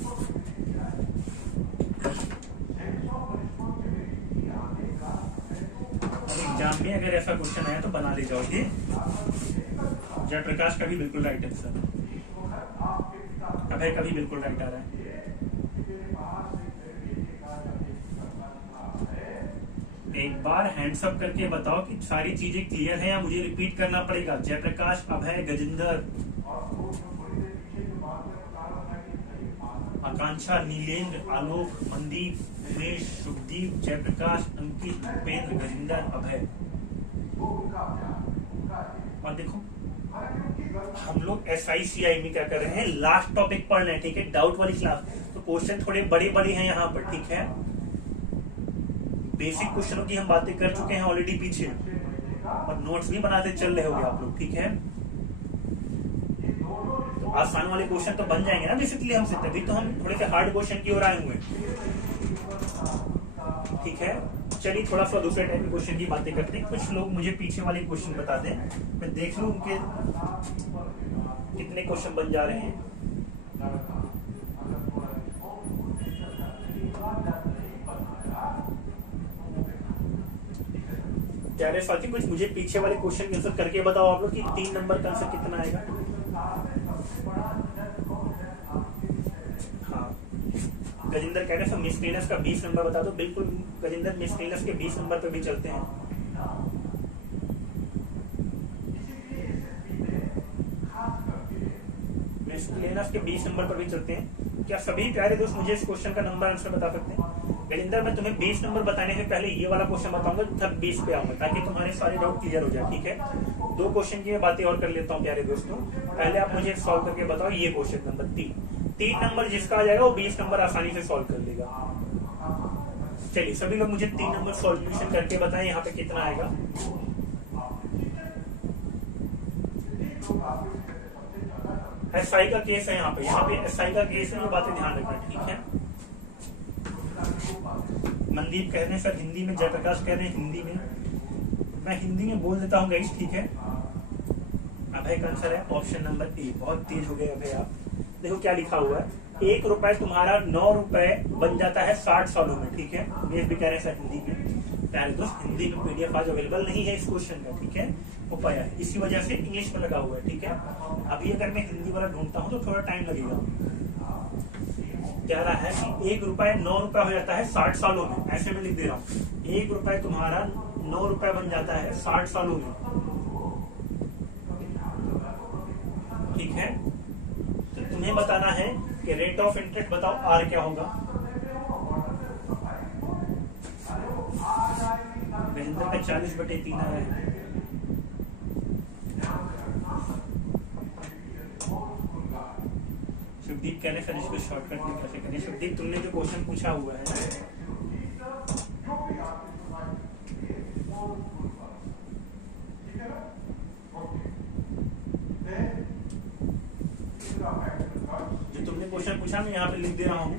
एग्जाम में अगर ऐसा क्वेश्चन आया तो बना ले जाओगे। जयप्रकाश का भी बिल्कुल राइट आंसर, अभय का भी बिल्कुल राइट आ रहा है। एक बार हैंड्स अप करके बताओ कि सारी चीजें क्लियर है या मुझे रिपीट करना पड़ेगा। जयप्रकाश, अभय, गजेंद्र, आकांक्षा, नीलेंद्र, आलोक, मनदीप, उमेश, शुभदीप, जयप्रकाश, अंकित, उपेंद्र, गजेंद्र, अभय। और देखो हम लोग SICI में क्या कर रहे हैं, लास्ट टॉपिक पढ़ रहे हैं, ठीक है, डाउट वाली क्लास। तो क्वेश्चन थोड़े बड़े बड़े हैं यहाँ पर, ठीक है। बेसिक क्वेश्चनों की हम बातें कर चुके हैं ऑलरेडी पीछे, और नोट्स भी बनाते चल रहे होंगे आप लोग, ठीक है। तो आसान वाले क्वेश्चन तो बन जाएंगे ना बेसिकली हमसे, तभी तो हम थोड़े से हार्ड क्वेश्चन की ओर आए हुए, ठीक है। चलिए थोड़ा सा दूसरे टाइप के क्वेश्चन की बातें करते हैं। कुछ लोग मुझे पीछे वाले क्वेश्चन बता दें, मैं देख लूं उनके कितने क्वेश्चन बन जा रहे हैं। प्यारे साथी कुछ मुझे पीछे वाले क्वेश्चन के आंसर करके बताओ आप लोग कि 3 नंबर का आंसर कितना आएगा। हाँ, गजेंद्र कह रहे हैं मिसलेनियस का 20 नंबर बता दो। बिल्कुल गजेंद्र, मिसलेनियस के 20 नंबर पे भी चलते हैं। मिसलेनियस के 20 नंबर पर भी चलते हैं। क्या सभी प्यारे दोस्त मुझे इस क्वेश्चन का नंबर आंसर बता सकते हैं? गजेंद्र, मैं तुम्हें 20 नंबर बताने से पहले ये वाला क्वेश्चन बताऊंगा, तब 20 पे आऊंगा, ताकि तुम्हारे सारे डाउट क्लियर हो जाए, ठीक है। 2 क्वेश्चन की मैं बातें और कर लेता हूँ प्यारे दोस्तों। पहले आप मुझे सॉल्व करके बताओ ये क्वेश्चन नंबर 3 नंबर जिसका आ जाएगा वो 20 नंबर आसानी से सॉल्व कर लेगा। चलिए सभी लोग मुझे 3 नंबर सॉल्यूशन करके बताएं यहाँ पे कितना आएगा। SI का केस है यहाँ पे SI का केस है, ये बातें ध्यान रखना, ठीक है। मनदीप कह रहे हैं सर हिंदी में, जयप्रकाश कह रहे हैं हिंदी में, मैं हिंदी में बोल देता हूँ गाइस, ठीक है। अभय का आंसर है ऑप्शन नंबर ए। बहुत तेज हो गए अभय आप। देखो क्या लिखा हुआ है, 1 रुपए तुम्हारा 9 रुपए बन जाता है 60 सालों में, ठीक है। ये भी कह रहे हैं सर हिंदी में। प्यारे दोस्त हिंदी में PDF आज अवेलेबल नहीं है इस क्वेश्चन का, ठीक है, वो पाया है, इसी वजह से इंग्लिश में लगा हुआ है, ठीक है। अभी अगर मैं हिंदी वाला ढूंढता हूँ तो थोड़ा टाइम लगेगा। कह रहा है कि 1 रुपए 9 रुपए हो जाता है 60 सालों में, ऐसे में लिख दे रहा हूँ। 1 रुपए तुम्हारा 9 रुपए बन जाता है 60 सालों में, ठीक है। तो तुम्हें बताना है कि रेट ऑफ इंटरेस्ट बताओ R क्या होगा। महेंद्र का 40/3 आया है। शुभदीप कह रहे सर इसको शॉर्टकट में कैसे करें। शुभदीप तुमने जो क्वेश्चन पूछा हुआ है जो तुमने क्वेश्चन पूछा मैं यहाँ पे लिख दे रहा हूँ।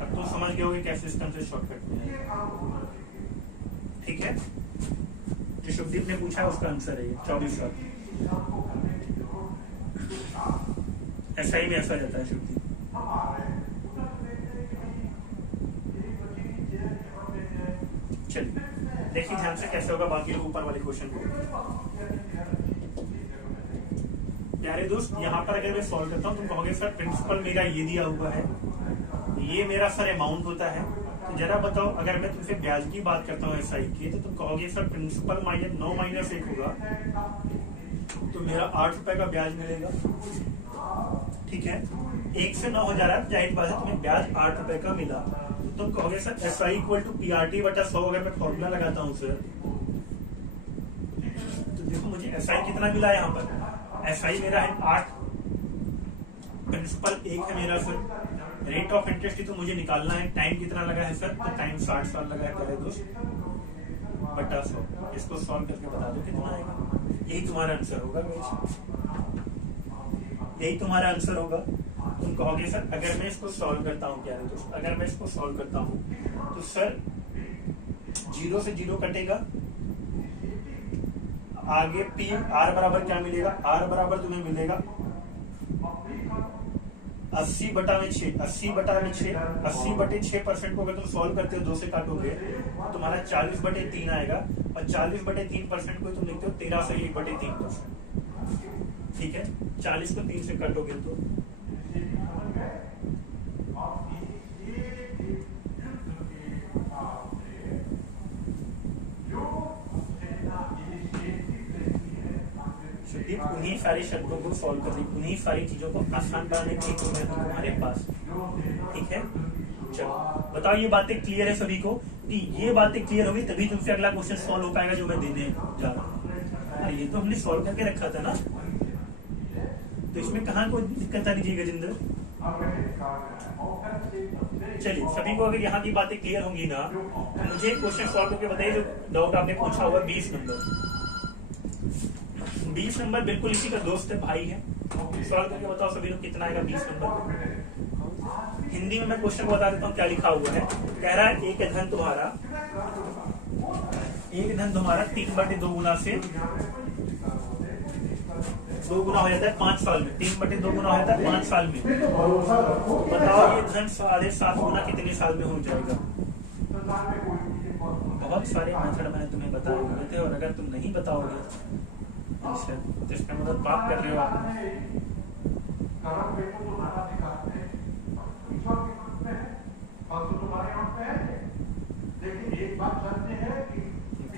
अब तुम समझ गए होगे कैसे सिस्टम से शॉर्टकट में, ठीक है। जो शुभदीप ने पूछा उसका आंसर है 24 साल। ऐसा ही में ऐसा जाता है शुभदीप। चलिए देखिए ध्यान से कैसे होगा बाकी लोग ऊपर वाले क्वेश्चन को। प्यारे दोस्त यहाँ पर अगर मैं सॉल्व करता हूँ तुम कहोगे सर प्रिंसिपल मेरा ये दिया हुआ है, ये मेरा सर अमाउंट होता है, तो जरा बताओ अगर मैं तुमसे ब्याज की बात करता हूँ एसआई की, तो तुम कहोगे सर प्रिंसिपल माइनस 9 माइनस 1 होगा तो मेरा 8 रुपए का ब्याज मिलेगा। ठीक है, 1 से 9 हो जा रहा है, जाहिर बात है तुम्हें ब्याज 8 रुपए का मिला। तुम कहोगे sir SI equal to PRT बटा 100 अगर मैं फॉर्मूला लगाता हूँ सर, तो देखो मुझे एसआई कितना मिला यहाँ पर, एसआई मेरा है 8, प्रिंसिपल 1 है मेरा सर, रेट ऑफ इंटरेस्ट तो मुझे निकालना है, टाइम कितना लगा है सर, तो टाइम 60 साल लगा है प्यारे दोस्त, बटा 100। इसको सॉल्व करके बता दो कितना आएगा, यही तुम्हारा आंसर होगा, यही तुम्हारा आंसर होगा। तुम कहोगे सर अगर मैं इसको सॉल्व करता हूँ प्यारे दोस्त, अगर मैं इसको सॉल्व करता हूँ तो सर 0 से 0 कटेगा, आगे पी आर बराबर क्या मिलेगा, आर बराबर तुम्हें मिलेगा 80 बटा में 6, 80 बटा में 6, 80 बटे 6% को अगर तुम सॉल्व करते हो 2 से काटोगे तो तुम्हारा 40 बटे 3 आएगा, और 40 बटे 3% को तुम लिखते हो 13 से 1 बटे 3%। ठीक है, 40 को 3 से काटोगे तो उन्हीं सारी शब्दों को सॉल्व करने, उन्हीं सारी चीजों को आसान बनाने की तुम्हारे पास। ठीक है, चलो बताओ ये बातें क्लियर है सभी को, कि ये बातें क्लियर होगी तभी तुमसे अगला क्वेश्चन सॉल्व हो पाएगा जो मैं देने जा रहा हूँ। ये तो हमने सॉल्व करके रखा था ना, तो इसमें कहाँ कोई दिक्कत आ रही गजेंद्र। चलिए सभी को अगर यहाँ की बातें क्लियर होंगी ना, तो मुझे क्वेश्चन सॉल्व करके बताइए जो डाउट आपने पूछा होगा। 20 नंबर बिल्कुल इसी का दोस्त है, भाई है, सॉल्व करके बताओ सभी लोग कितना आएगा 20 नंबर। हिंदी में मैं क्वेश्चन को बता देता हूँ क्या लिखा हुआ है। कह रहा है एक धन तुम्हारा 3/2 गुना से 2 गुना हो जाता है 5 साल में, 3/2 गुना हो जाता है 5 साल में। बताओ ये धन 7.5 गुना कितने साल में हो जाएगा। बहुत सारे मेथड मैंने तुम्हें बताए हुए थे, और अगर तुम नहीं बताओगे तो इसका मतलब पाप कर रहे हो आप।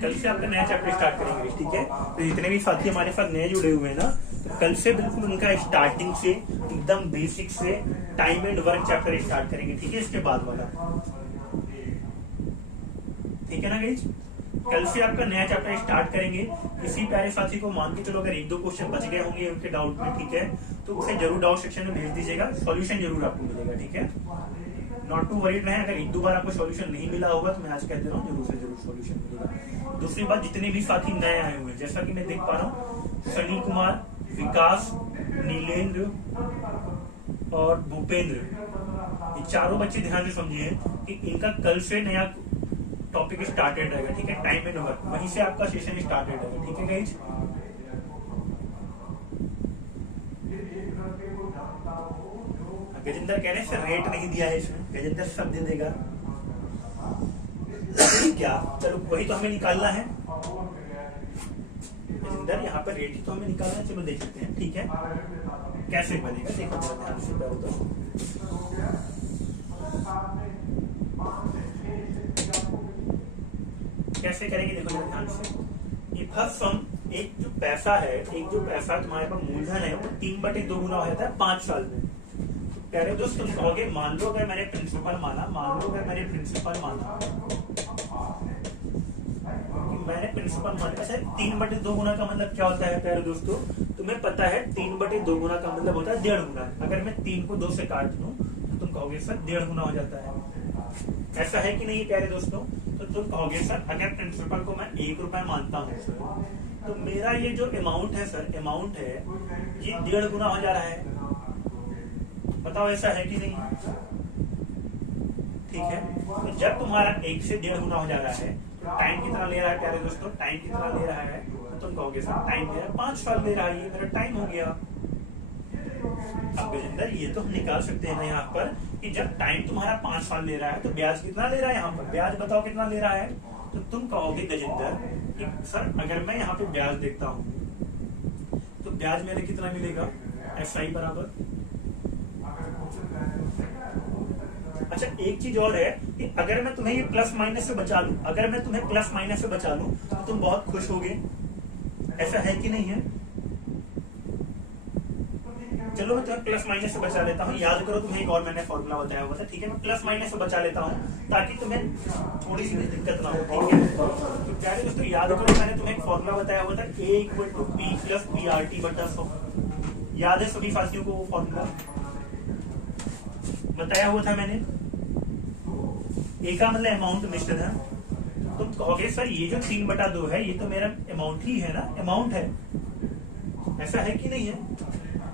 कल से आपका नया चैप्टर स्टार्ट करेंगे, ठीक है। तो जितने भी साथी हमारे साथ नए जुड़े हुए हैं ना, तो कल से बिल्कुल उनका स्टार्टिंग से एकदम बेसिक से time and work chapter start करेंगे, ठीक है। इसके बाद वाला, ठीक है ना गाइस। कल से आपका नया चैप्टर स्टार्ट करेंगे। किसी प्यारे साथी को मान के चलो अगर 1-2 क्वेश्चन बच गए होंगे उनके डाउट में, ठीक है, तो उसे जरूर डाउट सेक्शन में भेज दीजिएगा, सॉल्यूशन जरूर आपको मिलेगा, ठीक है। नॉट टू वरीड रहें, अगर 1-2 बार आपको सॉल्यूशन नहीं मिला होगा तो मैं आज कह दे रहा हूँ जरूर से जरूर सॉल्यूशन मिलेगा। दूसरी बात, जितने भी साथी नए आए हुए हैं, जैसा कि मैं देख पा रहा हूँ, सनी कुमार, विकास, नीलेंद्र और भूपेंद्र, ये चारों बच्चे ध्यान से समझिए कि इनका कल से नया टॉपिक स्टार्टेड रहेगा, ठीक है। टाइम एंड वर्क, वहीं से आपका सेशन स्टार्टेड रहेगा, ठीक है गाइस। गजेंद्र कह रहे हैं सर रेट नहीं दिया है इसमें, गजेंद्र सब दे देगा क्या। चलो वही तो हमें निकालना है गजेंद्र, यहाँ पर रेट ही तो हमें निकालना है। चलो देख लेते हैं, ठीक है, कैसे बनेगा देखो ध्यान से। कैसे करेंगे देखो ध्यान से। फर्स्ट सम, एक जो पैसा तुम्हारे पास मूलधन है वो 3/2 गुना हो जाता है 5 साल में। पहले दोस्त तुम कहोगे मान लो अगर मैंने प्रिंसिपल माना, मैंने प्रिंसिपल माना, अच्छा 3/2 गुना का मतलब क्या होता है प्यारे दोस्तों, तुम्हें पता है 3/2 गुना का मतलब होता है 1.5 गुना। अगर मैं 3 को 2 से काट दूं तो तुम कहोगे सर 1.5 गुना हो जाता है। ऐसा है कि नहीं प्यारे दोस्तों। तो तुम कहोगे सर अगर प्रिंसिपल को मैं 1 रुपए मानता हूँ सर, तो मेरा ये जो अमाउंट है सर, अमाउंट है ये 1.5 गुना हो जा रहा है। बताओ ऐसा है कि नहीं, ठीक है। तो जब तुम्हारा 1 से 1.5 गुना हो जा रहा है, तो टाइम कितना ले रहा है प्यारे दोस्तों, टाइम कितना ले रहा है, तो तुम कहोगे सर टाइम ले रहा है 5 साल ले रहा है, ये मेरा टाइम हो गया। अब गजेंद्र ये तो हम निकाल सकते हैं ना यहाँ पर कि जब टाइम तुम्हारा 5 साल ले रहा है तो ब्याज कितना ले रहा है यहाँ पर, ब्याज बताओ कितना ले रहा है, तो तुम कहोगे गजेंद्र कि सर अगर मैं यहाँ पे ब्याज देखता हूँ तो ब्याज मेरे कितना मिलेगा, SI बराबर। अच्छा एक चीज और है कि अगर मैं तुम्हें ये प्लस माइनस से बचा लूं, अगर मैं तुम्हें प्लस माइनस से बचा लूं तो तुम बहुत खुश होगे, ऐसा है कि नहीं है? चलो मैं तुम्हें प्लस माइनस से बचा लेता हूँ, याद करो तुम्हें एक और मैंने फॉर्मूला बताया हुआ था, ठीक है। मैं प्लस माइनस से बचा लेता हूँ ताकि तुम्हें थोड़ी सी भी दिक्कत ना हो, ठीक है। तो प्यारे दोस्तों याद करो मैंने तुम्हें एक फॉर्मूला बताया हुआ था, A = P + PRT बटा 100। याद है सभी साथियों को वो फॉर्मूला बताया हुआ था मैंने। A का मतलब अमाउंट निश्चित है। तुम कहोगे सर ये जो 3/2 है ये तो मेरा अमाउंट ही है ना, अमाउंट है, ऐसा है कि नहीं है?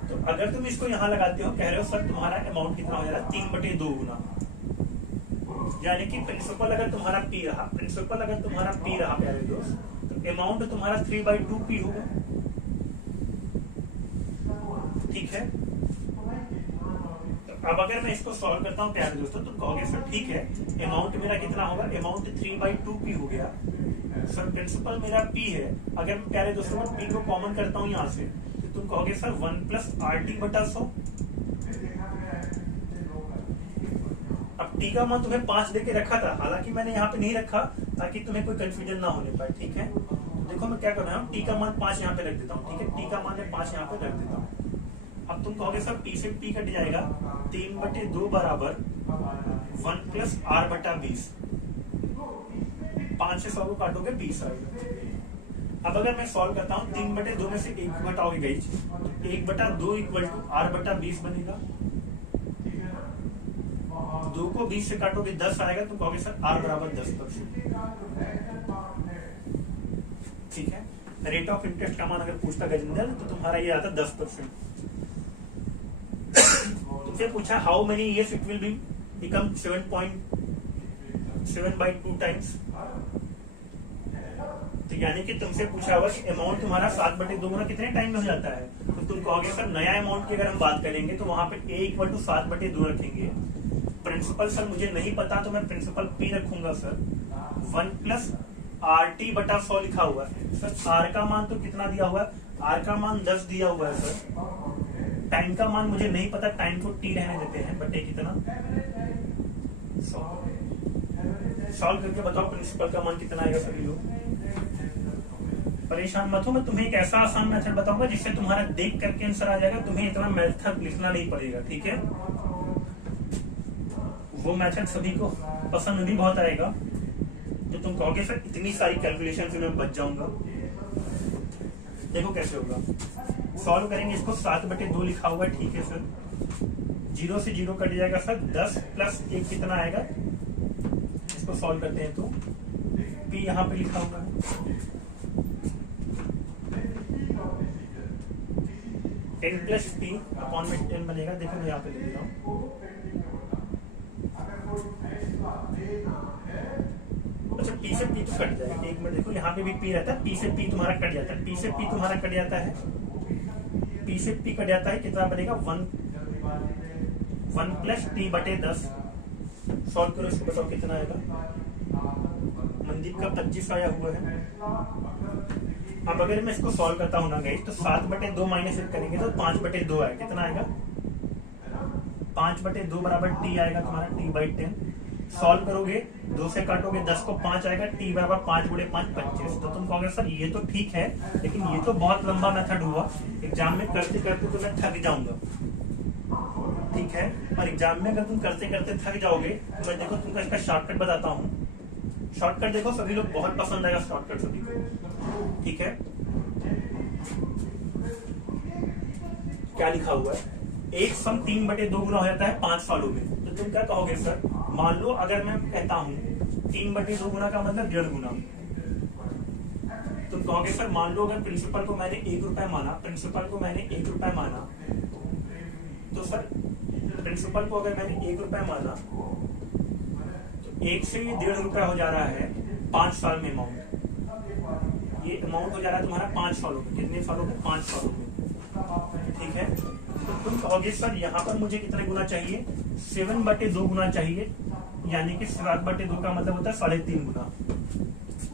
तो अगर तुम इसको यहाँ लगाते हो, कह रहे हो सर तुम्हारा अमाउंट कितना हो जा रहा है, 3/2 गुना, यानी कि प्रिंसिपल अगर तुम्हारा P रहा, प्रिंसिपल अगर तुम्हारा P रहा प्यारे दोस्त, तो अमाउंट तुम्हारा 3/2P होगा, ठीक है। तो अब अगर मैं इसको सॉल्व करता हूँ प्यारे दोस्तों, तो कहोगे सर ठीक है अमाउंट मेरा कितना होगा, अमाउंट 3/2P हो गया, सर प्रिंसिपल मेरा P है। अगर मैं प्यारे दोस्तों मैं P को कॉमन करता हूँ यहाँ से, तुम कहोगे सर 1 + RT बटा 100। अब T का मान तुम्हें 5 देके रखा था, हालांकि मैंने यहाँ पे नहीं रखा ताकि तुम्हें कोई कंफ्यूजन ना होने पाए, ठीक है। देखो मैं क्या कर रहा हूँ, T का मान 5 यहाँ पे रख देता हूँ, ठीक है। T का मान 5 यहाँ पे रख देता हूँ। अब तुम कहोगे सर P से P कट जाएगा, 3/2 बराबर 1 + R बटा 20। 5 से 100 को काटोगे 20 आएगा। अब अगर मैं सॉल्व करता हूँ 3/2 में से 1 घटाओगे गाइस, 1/2 = R बटा 20 बनेगा। 2 को 20 से काटोगे 10 आएगा, तो कहोगे सर R बराबर 10%, ठीक है। रेट ऑफ इंटरेस्ट का मान अगर पूछता गजेंद्र तो तुम्हारा ये आता 10%। तुमसे पूछा how many years it will be become 7.7/2 times, तो यानी कि तुमसे पूछा हुआ कि अमाउंट तुम्हारा 7/2 गुना कितने टाइम में हो जाता है, तो तुम कहोगे सर नया अमाउंट की अगर हम बात करेंगे तो वहां पे A = 7/2 रखेंगे। प्रिंसिपल सर मुझे नहीं पता तो मैं प्रिंसिपल P रखूंगा सर, 1 + RT बटा 100 लिखा हुआ है सर। R का मान तो कितना दिया हुआ है, R का मान 10 दिया हुआ है सर। टाइम का मान मुझे नहीं पता, टाइम को T रहने देते हैं, बटे कितना 100। सॉल्व करके बताओ प्रिंसिपल का मान कितना आएगा सभी लोग। परेशान मत हो, मैं तुम्हें एक ऐसा आसान मेथड बताऊंगा जिससे तुम्हारा देख करके आंसर आ जाएगा, तुम्हें इतना मेथड लिखना नहीं पड़ेगा, ठीक है। वो मेथड सभी को पसंद भी बहुत आएगा, तो तुम कहोगे सर इतनी सारी कैलकुलेशन से मैं बच जाऊंगा। देखो कैसे होगा, सॉल्व करेंगे इसको, 7/2 लिखा हुआ है, ठीक है सर। 0 से 0 कट जाएगा सर, 10 + 1 कितना आएगा, इसको सॉल्व करते हैं तो P यहाँ पे लिखा हुआ है, 10 + P अपॉन में 10 बनेगा। देखो मैं यहाँ पे लिख रहा हूँ, अच्छा P से P तो कट जाएगा, एक मिनट देखो यहाँ पे भी P रहता है, P से P तुम्हारा कट जाता है, P से P तुम्हारा कट जाता है, P से P कट जाता है, कितना बनेगा 1 + T/10। सॉल्व करो इसको, बताओ कितना आएगा। मनदीप का 25 आया हुआ है। अब अगर मैं इसको सॉल्व करता हूँ ना गाइस, तो 7/2 माइनस करेंगे तो 5/2 आएगा, कितना आएगा 5/2 बराबर T आएगा तुम्हारा, T/10। सॉल्व करोगे 2 से काटोगे 10 को 5 आएगा, T बराबर 5 × 5 25। तो तुम कहोगे सर ये तो ठीक है, लेकिन ये तो बहुत लंबा मेथड हुआ, एग्जाम में करते करते तो मैं थक जाऊंगा, ठीक है। और एग्जाम में अगर तुम करते करते थक जाओगे तो मैं देखो तुमको इसका शॉर्टकट बताता हूँ। शॉर्टकट देखो सभी लोग बहुत पसंद आएगा शॉर्टकट सभी को, ठीक है। क्या लिखा हुआ है, एक सम 3/2 गुना हो जाता है 5 सालों में। तो तुम क्या कहोगे सर, मान लो अगर मैं कहता हूँ 3/2 गुना का मतलब 1.5 गुना, तुम कहोगे सर मान लो अगर प्रिंसिपल को मैंने 1 रुपया माना, प्रिंसिपल को मैंने 1 रुपया माना, तो सर प्रिंसिपल को अगर मैंने 1 रुपया माना तो 1 से ये 1.5 रुपया हो जा रहा है 5 साल में अमाउंट। ये अमाउंट हो जा रहा है तुम्हारा 5 सालों में, कितने सालों में 5 सालों में, ठीक है। तो तुम कहोगे सर यहाँ पर मुझे कितने गुना चाहिए, 7/2 गुना चाहिए, यानी कि 7/2 का मतलब होता है 3.5 गुना।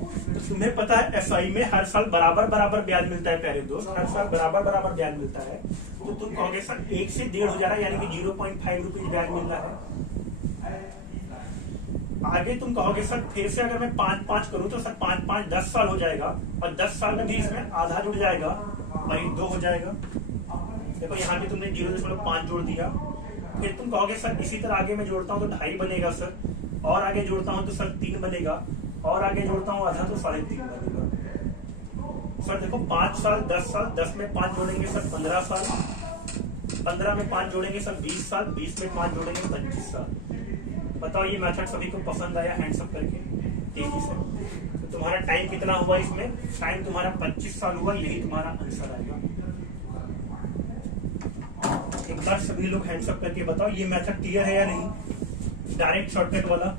तो तुम्हें पता है एसआई में हर साल बराबर बराबर ब्याज मिलता है प्यारे दोस्त, हर साल बराबर बराबर ब्याज मिलता है। तो तुम कहोगे सर 1 से 1.5 हो जा रहा है, यानी कि 0.5 रुपीज ब्याज मिल रहा है। आगे तुम कहोगे सर फिर से अगर मैं 5-5 करूं तो सर 5-5 10 साल हो जाएगा, और 10 साल में भी इसमें आधा जुड़ जाएगा, वही 2 हो जाएगा। देखो यहाँ पे तुमने 0.5 जोड़ दिया। फिर तुम कहोगे सर इसी तरह आगे मैं जोड़ता हूँ तो 2.5 बनेगा सर, और आगे जोड़ता हूँ तो सर 3 बनेगा, और आगे जोड़ता हूँ आधा तो 3.5 बनेगा। सर देखो 5 साल 10 साल, 10 में 5 जोड़ेंगे सर 15 साल, 15 में 5 जोड़ेंगे सर 20 साल, 20 में 5 जोड़ेंगे 25 साल। बताओ ये मेथड सभी को पसंद आया? हैंड्स अप करके तेजी से। तो तुम्हारा टाइम कितना हुआ इसमें? टाइम तुम्हारा 25 साल हुआ, यही तुम्हारा आंसर आएगा। एक बार सभी लोग हैंड्स अप करके बताओ ये मेथड क्लियर है या नहीं, डायरेक्ट शॉर्टकट वाला।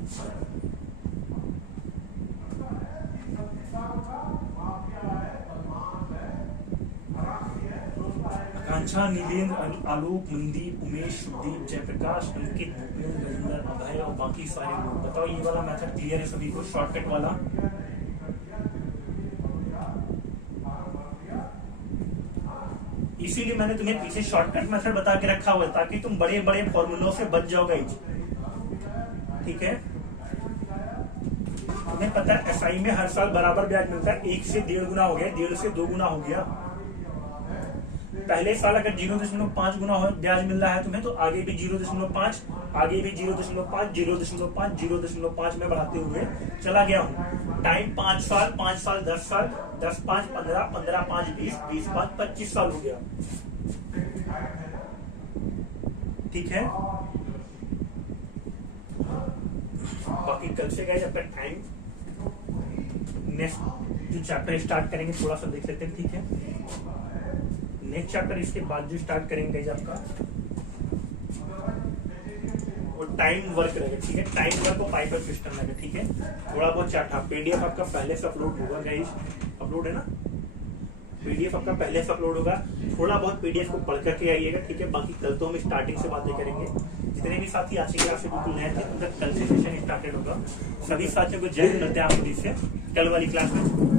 आकांक्षा, नीलेंद्र, आलोक, मनदीप, उमेश, सुदीप, जयप्रकाश, अंकित, भूपेंद्र, रविंदर, अभय और बाकी सारे लोग बताओ ये वाला मेथड क्लियर है सभी को, शॉर्टकट वाला? इसीलिए मैंने तुम्हें पीछे शॉर्टकट मेथड बता के रखा हुआ है ताकि तुम बड़े बड़े फॉर्मूलों से बच जाओ गाइस, ठीक है। तुम्हें पता है एसआई में हर साल बराबर ब्याज मिलता है, 1 से 1.5 गुना हो गया, 1.5 से 2 गुना हो गया। पहले साल अगर 0.5 गुना ब्याज मिल रहा है तुम्हें, तो आगे भी 0.5, आगे भी 0.5, 0.5, 0.5 में बढ़ाते हुए चला गया हूँ। टाइम 5 साल, 5 साल 10 साल, 10 5 15, 15 5 20, 20 5 25 साल हो गया, ठीक है। बाकी कल से गाइस अपना टाइम नेक्स्ट जो चैप्टर स्टार्ट करेंगे थोड़ा सा देख लेते हैं, ठीक है। नेक्स्ट चैप्टर इसके बाद जो स्टार्ट करेंगे गाइस आपका वो टाइम वर्क रहेगा, ठीक है। टाइम वर्क और पाइपर सिस्टम रहेगा, ठीक है। थोड़ा बहुत चैप्टर पीडीएफ आपका पहले से अपलोड होगा गाइस, अपलोड है ना, पीडीएफ आपका पहले से अपलोड होगा। थोड़ा बहुत पीडीएफ को पढ़ करके आइएगा, ठीक है। बाकी कल तो हम स्टार्टिंग से बातें करेंगे। जितने भी साथी आज की क्लास से बिल्कुल नए थे उनका कल से सेशन स्टार्टेड होगा। सभी साथियों को जय हिंद करते हैं आप से कल वाली क्लास में।